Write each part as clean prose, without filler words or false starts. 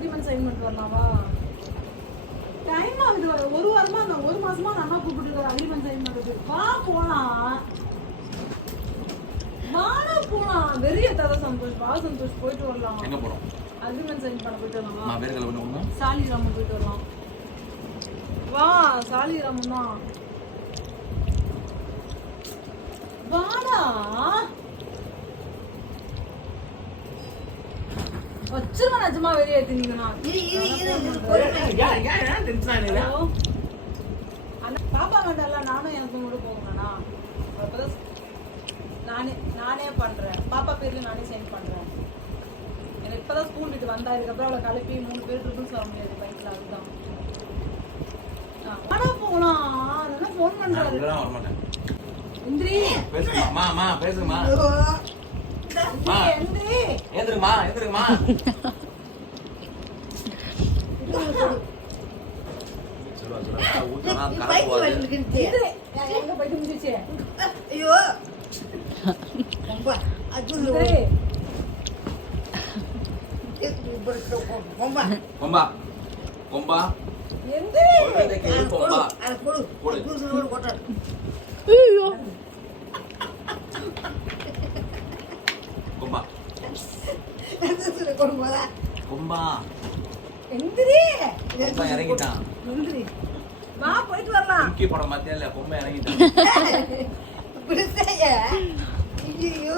Agreement sign பண்ணிட்டு வரலாமா? Time ஆகுது. ஒரு வாரமா அந்த ஒரு மாசமா நான் அண்ணா கூப்பிட்டு அக்ரிமெண்ட் சைன் பண்றது. வா போலாம். வாடா போலாம். வெறிய தர சந்தோஷ். வா சந்தோஷ் போயிட்டு வரலாம். எங்க போறோம்? அக்ரிமெண்ட் சைன் பண்ண போயிட்டு வரலாமா? நான் வேற கலவன ஒண்ணு. சாலிராமன் போயிட்டு வரலாம். வா சாலிராமன் தான். வாடா. வச்சிருவா நிஜமா வெளியே ஏத்தினீங்கண்ணா. பாப்பா வேண்டாம்ல, நானும் எனக்கு கூட போகணும்ண்ணா. நானே பண்றேன். பாப்பா பேர்ல நானே சென்ட் பண்றேன். எனக்கு இப்பதான் ஸ்கூல் விட்டு வந்தா, இதுக்கப்புறம் அவளை கிளப்பி 3 பேர் இருக்குன்னு சொல்ல முடியாது பைக்ல. அதுதான் ஆனா போகலாம். நான் போன் பண்றேன். இந்திரி பேசுமா மா பேசுமா இந்திரி ஏந்திருமா ஏந்திருமா சொல்வா சொல்வா ஊட்டனா கரக்குவாது எங்க போய் முடிஞ்சிச்சு. ஐயோ ரொம்ப அதுல கொம்பா கொம்பா கொம்பா எந்திரி கொம்பா அத கொடு கொடு கொட்ட ஐயோ கொம்பா அந்த கொம்பா கொம்பா எந்திரி கொம்பா இறங்கிட்டான். எந்திரி வா போயிட்டு வரலாம். முக்கிய படம் மாத்தியா இல்ல கொம்பா இறங்கிட்டான். புரியுதா? ஐயோ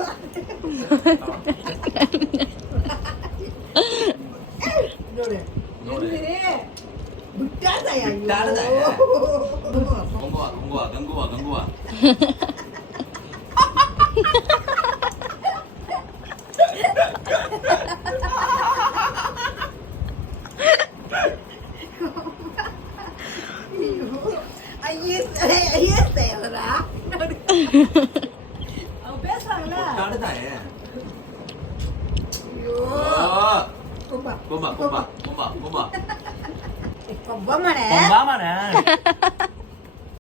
நோடு எந்திரி விட்டாதா விட்டாதா கொம்பா கொம்பா கங்குவா கங்குவா அவ பேசுறாங்கல்ல. விட்டாடுதாயே. ஐயோ கொம்பா கொம்பா கொம்பா கொம்பா கொம்பா கொம்பா மனே கொம்பா மனே